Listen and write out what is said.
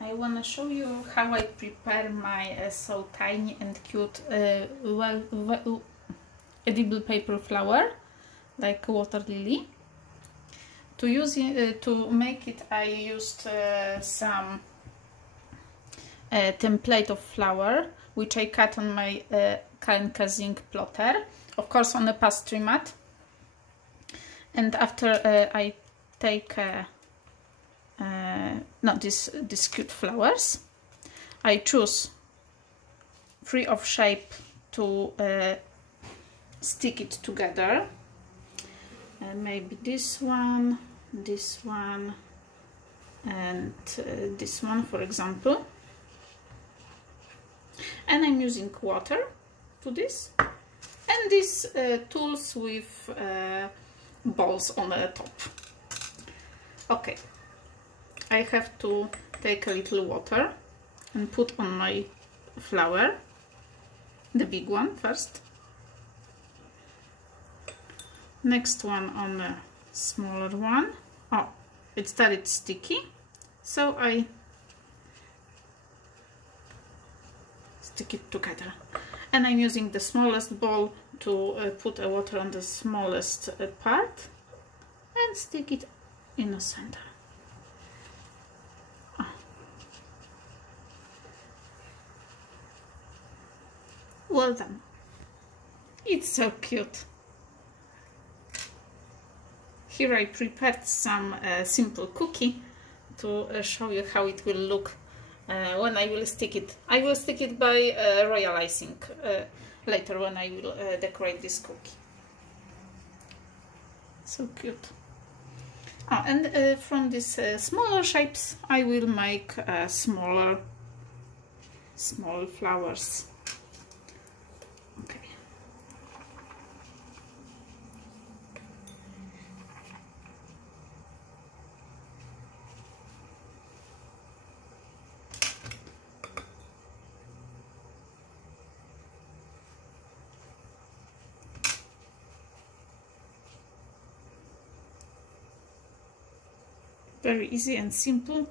I want to show you how I prepare my so tiny and cute edible paper flower, like water lily. To use it, to make it, I used some template of flower, which I cut on my zinc plotter, of course on a pastry mat. And after I take these cute flowers, I choose 3 of shape to stick it together. Maybe this one, and this one, for example. And I'm using water to this, and these tools with balls on the top. Okay, I have to take a little water and put on my flower, the big one first, next one on a smaller one. Oh, it started sticky, so I stick it together, and I'm using the smallest ball to put a water on the smallest part and stick it in the center. Oh. Well done. It's so cute. Here I prepared some simple cookie to show you how it will look when I will stick it. I will stick it by royal icing later when I will decorate this cookie. So cute. Oh, and from these smaller shapes I will make small flowers. Okay. Very easy and simple.